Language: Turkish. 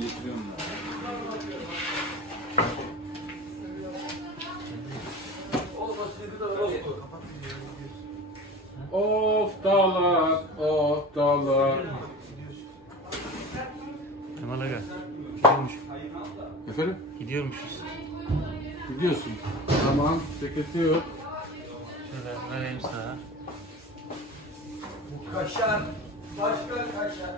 Getiriyorum ben. Of dağlar, of dağlar. Kemal Aga. Gidiyormuş. Efendim? Gidiyormuşuz. Gidiyorsun. Tamam, ceketi yok. Şöyle vereyim sana. Kaşar. Başka kaşar.